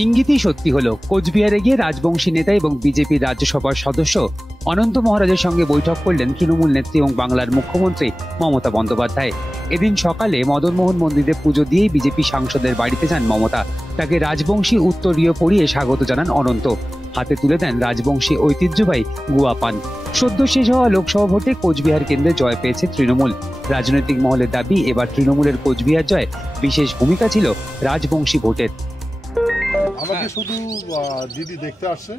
ইঙ্গিতই সত্যি হলো। কোচবিহারে গিয়ে রাজবংশী নেতা এবং বিজেপির রাজ্যসভার সদস্য অনন্ত মহারাজের সঙ্গে বৈঠক করলেন তৃণমূল নেত্রী এবং বাংলার মুখ্যমন্ত্রী মমতা বন্দ্যোপাধ্যায়। এদিন সকালে মদনমোহন মন্দিরে পুজো দিয়েই বিজেপি সাংসদের বাড়িতে যান মমতা। তাকে রাজবংশী উত্তরীয় পরিয়ে স্বাগত জানান অনন্ত। হাতে তুলে দেন রাজবংশী ঐতিহ্যবাহী গুয়া পান। সদ্য শেষ হওয়া লোকসভা ভোটে কোচবিহার কেন্দ্রে জয় পেয়েছে তৃণমূল। রাজনৈতিক মহলের দাবি, এবার তৃণমূলের কোচবিহার জয় বিশেষ ভূমিকা ছিল রাজবংশী ভোটের। আমাকে শুধু দিদি দেখতে আসছে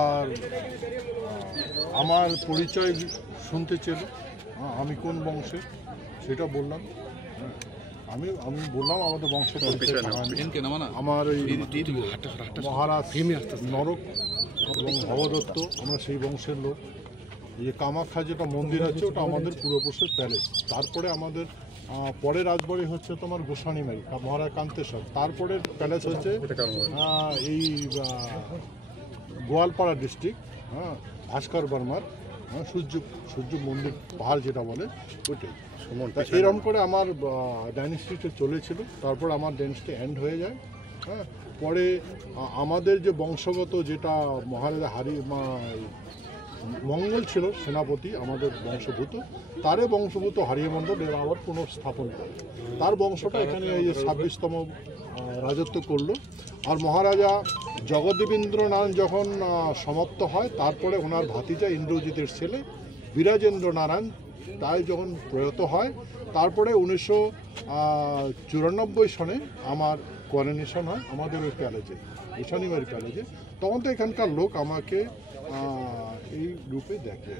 আর আমার পরিচয় শুনতে চেল, আমি কোন বংশে সেটা বললাম। আমি বললাম আমাদের বংশ আমার ওই মহারাজ নরক এবং ভবদত্ত, আমরা সেই বংশের লোক। এই যে কামাখ্যা যেটা মন্দির আছে ওটা আমাদের পূর্বপুরুষের প্যালেস। তারপরে আমাদের পরের রাজবাড়ি হচ্ছে তোমার গোসানিমারি মহারাজ কান্তেশ্বর। তারপরে প্যালেস হচ্ছে এই গোয়ালপাড়া ডিস্ট্রিক্ট, ভাস্কর বর্মার সূর্য মন্দির পাহাড় যেটা বলে ওইটাই। এরকম করে আমার ডাইনেস্টিটা চলেছিল। তারপর আমার ডাইনেস্টি এন্ড হয়ে যায়। পরে আমাদের যে বংশগত যেটা মহারাজা মঙ্গল ছিল সেনাপতি আমাদের বংশভূত, তারে বংশভূত হারিমণ্ডল এর আবার পুনঃস্থাপন করে তার বংশটা এখানে এই 26তম রাজত্ব করলো। আর মহারাজা জগদেবেন্দ্রনারায়ণ যখন সমাপ্ত হয়, তারপরে ওনার ভাতিজা ইন্দ্রজিতের ছেলে বিরাজেন্দ্র নারায়ণ তাই যখন প্রয়াত হয়, তারপরে 1994 সনে আমার করোনেশন হয় আমাদের ওই প্যালেজে, গোসানিমারি প্যালেজে। তখন তো এখানকার লোক আমাকে এই রূপে দেখে।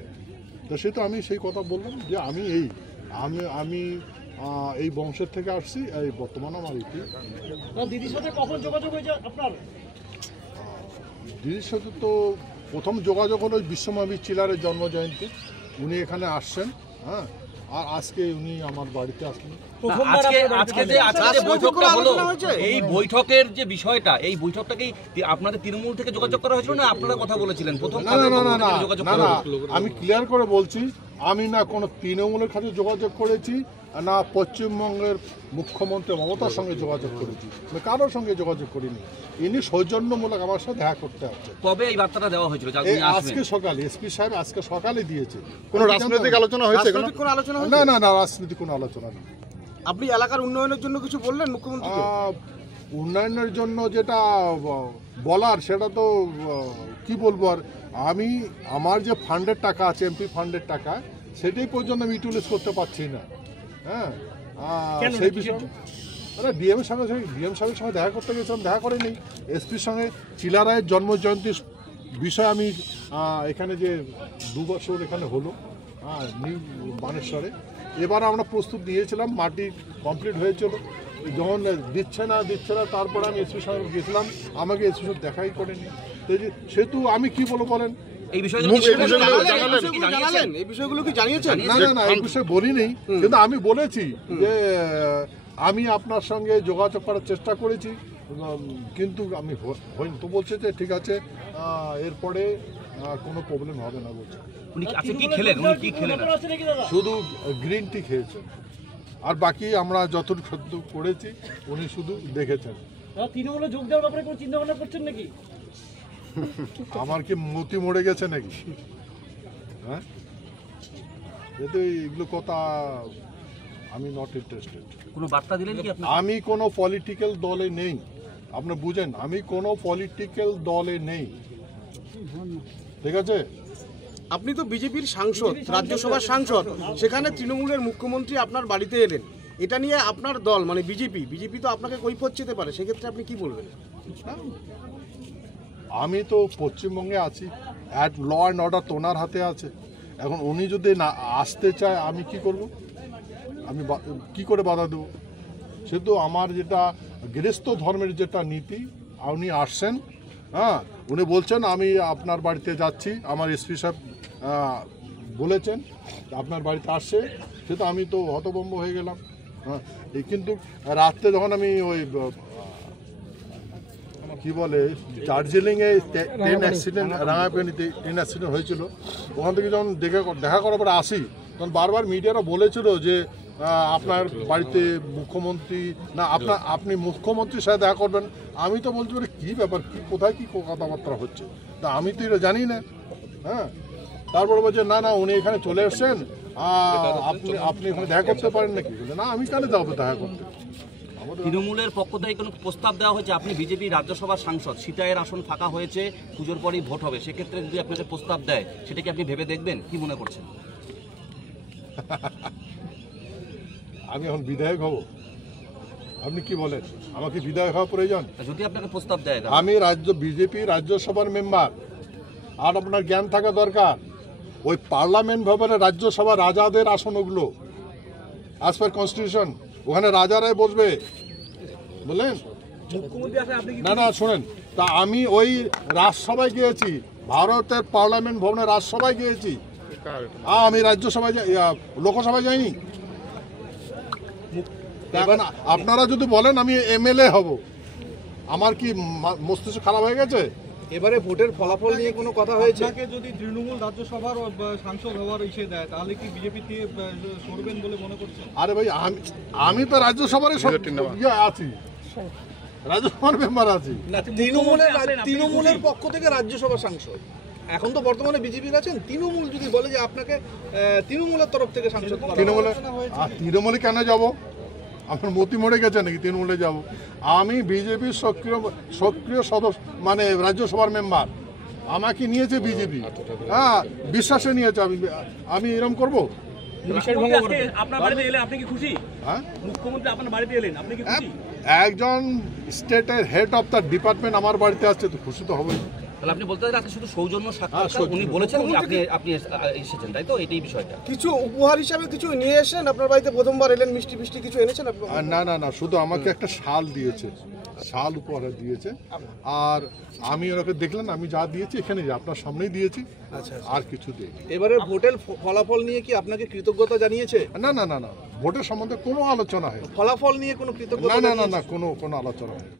তো সে তো আমি সেই কথা বললাম যে আমি এই বংশের থেকে আসছি। এই বর্তমানে আমার এটি। দিদির সাথে কখন যোগাযোগ হয়েছে আপনার? দিদির সাথে তো প্রথম যোগাযোগ হলো বিশ্বমাবী চিলারের জন্মজয়ন্তী, উনি এখানে আসছেন। আর আজকে উনি আমার বাড়িতে আসলেন। এই বৈঠকের যে বিষয়টা, এই বৈঠকটাকেই আপনাদের তৃণমূল থেকে যোগাযোগ করা হয়েছিল না আপনারা কথা বলেছিলেন? না, আমি ক্লিয়ার করে বলছি, আমি না কোনো তৃণমূলের কাছে যোগাযোগ করেছি, না পশ্চিমবঙ্গের মুখ্যমন্ত্রী মমতার সঙ্গে যোগাযোগ করেছি, কারোর সঙ্গে যোগাযোগ করিনি। ইনি সৌজন্যমূলক আমার সাথে দেখা করতে আসছে। তবে এই বার্তাটা দেওয়া হয়েছিল আজকে সকালে, এসপি সাহেব আজকে সকালে দিয়েছে। কোনো রাজনৈতিক আলোচনা হয়েছে? না, রাজনৈতিক কোনো আলোচনা নেই। আপনি এলাকার উন্নয়নের জন্য কিছু বললেন মুখ্যমন্ত্রী? উন্নয়নের জন্য যেটা বলার সেটা তো কি বলবো। আর আমি আমার যে ফান্ডের টাকা আছে, এমপি ফান্ডের টাকা, সেটাই পর্যন্ত আমি ইউটিলাইজ করতে পারছি না। সেই বিষয়ে ডিএম সাহেবের সঙ্গে দেখা করতে গেছিলাম, দেখা করেনি। এসপির সঙ্গে চিলারায়ের জন্মজয়ন্তীর বিষয়ে আমি এখানে যে 2 বছর এখানে হলো নিউ বানেশ্বরে, এবার আমরা প্রস্তুত নিয়েছিলাম, মাটি কমপ্লিট হয়েছিল। যখন দিচ্ছে না তারপরে আমি এসপি সাহেব গেছিলাম, আমাকে এসপি সাহেব দেখাই করেনি। সেহেতু আমি কি বলবো বলেন? এই বিষয়গুলো কি জানিয়েছেন? না, এই বিষয়ে বলিনি, কিন্তু আমি বলেছি যে আমি আপনার সঙ্গে যোগাযোগ করার চেষ্টা করেছি, কিন্তু আমি হইনি। তো বলছে যে ঠিক আছে, এরপরে কোনো প্রবলেম হবে না বলছে। শুধু গ্রিন টি খেয়েছেন, আর বাকি আমরা যতটুকু করেছি উনি শুধু দেখেছেন। তৃণমূলে যোগ দেওয়ার ব্যাপারে কোনো চিন্তা ভাবনা করছেন নাকি? আমার কি মতি মরে গেছে নাকি? এগুলো কথা আমি নট ইন্টারেস্টেড। কোনো বার্তা দিলেন কি আপনি? আমি কোনো পলিটিক্যাল দলে নেই, আপনি বুঝেন, আমি কোনো পলিটিক্যাল দলে নেই, ঠিক আছে? আপনি তো বিজেপির সাংসদ, রাজ্যসভার সাংসদ, সেখানে তৃণমূলের মুখ্যমন্ত্রী আপনার বাড়িতে এলেন, এটা নিয়ে আপনার দল মানে বিজেপি তো আপনাকে কৈফিয়ত চেতে পারে, সেক্ষেত্রে আপনি কি বলবেন? আমি তো পশ্চিমবঙ্গে আছি, ল অ্যান্ড অর্ডার তো ওনার হাতে আছে। এখন উনি যদি না আসতে চায় আমি কি করব? আমি কি করে বাধা দেবো? সেহেতু আমার যেটা গৃহস্থ ধর্মের যেটা নীতি, উনি আসছেন, উনি বলছেন আমি আপনার বাড়িতে যাচ্ছি, আমার এসপি সাহেব বলেছেন আপনার বাড়িতে আসছে, সেটা আমি তো হতভম্ব হয়ে গেলাম। কিন্তু রাত্রে যখন আমি ওই কি বলে দার্জিলিংয়ে ট্রেন অ্যাক্সিডেন্ট, রাঙাপানিতে ট্রেন অ্যাক্সিডেন্ট হয়েছিল, ওখান থেকে যখন দেখা করার পরে আসি, তখন বারবার মিডিয়ারা বলেছিল যে আপনার বাড়িতে মুখ্যমন্ত্রী না আপনি মুখ্যমন্ত্রীর সাথে দেখা করবেন। আমি তো বলছি বলে কী ব্যাপার, কি কোথায় কী কথাবার্তা হচ্ছে, তা আমি তো এটা জানি না। হ্যাঁ, তারপর বলছে না না উনি এখানে চলে এসছেন, আপনি এখানে দেখা করতে পারেন নাকি? না আমি কেন যাবো দেখা করতে? তৃণমূলের পক্ষ থেকে কোনো প্রস্তাব দেওয়া হয়েছে, আপনি বিজেপি রাজ্যসভার সাংসদ, সিতায়ের আসন ফাঁকা হয়েছে, পুজোর পরেই ভোট হবে, সেক্ষেত্রে যদি আপনাকে প্রস্তাব দেয় সেটা কি আপনি ভেবে দেখবেন, কি মনে করছেন? আমি এখন বিধায়ক হব? আপনি কি বলেন, আমাকে বিধায়ক হওয়া প্রয়োজন? যদি আপনাকে প্রস্তাব দেয়, আমি বিজেপি রাজ্যসভার মেম্বার। আর আপনার জ্ঞান থাকা দরকার, ওই পার্লামেন্ট ভবনে রাজ্যসভা রাজাদের আসন, ওগুলো অ্যাজ পার কনস্টিটিউশন, ওখানে রাজারাই বসবে, বুঝলেন? না না শোনেন, তা আমি ওই রাজসভায় গিয়েছি, ভারতের পার্লামেন্ট ভবনে রাজসভায় গিয়েছি, আমি রাজ্যসভায় লোকসভায় যাইনি। এখন আপনারা যদি বলেন আমি এমএলএ হব, আমার কি মস্তিষ্ক খারাপ হয়ে গেছে? এবারে ভোটের ফলাফল নিয়ে কোনো কথা হয়েছে? যদি তৃণমূল রাজ্যসভার সাংসদ হওয়ার ইচ্ছে দেয় তাহলে কি বিজেপি সরবেন বলে মনে করছেন? আরে ভাই আমি তো রাজ্যসভার আছি, রাজ্যসভার মেম্বার আছি। তৃণমূলের পক্ষ থেকে রাজ্যসভা সাংসদ, এখন তো বর্তমানে বিজেপির আছেন, তৃণমূল যদি বলে যে আপনাকে তৃণমূলের তরফ থেকে সাংসদ করা হবে। তৃণমূলে কেন যাব? আমার মতি মরে গেছে নাকি তৃণমূলে যাব? আমি বিজেপির সক্রিয় সদস্য, মানে রাজ্যসভার মেম্বার। আমাকে নিয়েছে বিজেপি, হ্যাঁ বিশ্বাসে নিয়েছে। আমি এরকম করবো? আপনার বাড়িতে এলে আপনি কি খুশি? হ্যাঁ, মুখ্যমন্ত্রী আপনার বাড়িতে এলেন, আপনি কি খুশি? একজন স্টেটের হেড অফ দ্য ডিপার্টমেন্ট আমার বাড়িতে আসছে, তো খুশি তো হবেই। তাহলে আপনি বলতে চান আজকে শুধু সৌজন্য সাক্ষাৎকার, উনি বলেছেন আপনি এসেছেন, তাই তো? এটাই বিষয়টা। কিছু উপহার হিসাবে কিছু নিয়ে এসেছেন আপনার বাড়িতে? প্রথমবার এলেন, মিষ্টি ফিষ্টি কিছু এনেছেন আপনি? না না না, শুধু আমাকে একটা শাল দিয়েছে, শাল উপহার দিয়েছে। আর আমি ওনাকে দেখলেন, আমি যা দিয়েছি এখানে আপনার সামনেই দিয়েছি, আর কিছু দিই। এবারে ভোটের ফলাফল নিয়ে কি আপনাকে কৃতজ্ঞতা জানিয়েছে? না না না না, ভোটের সম্বন্ধে কোনো আলোচনা হয় ফলাফল নিয়ে কোনো কৃতজ্ঞতা? না না না না, কোনো আলোচনা হয়।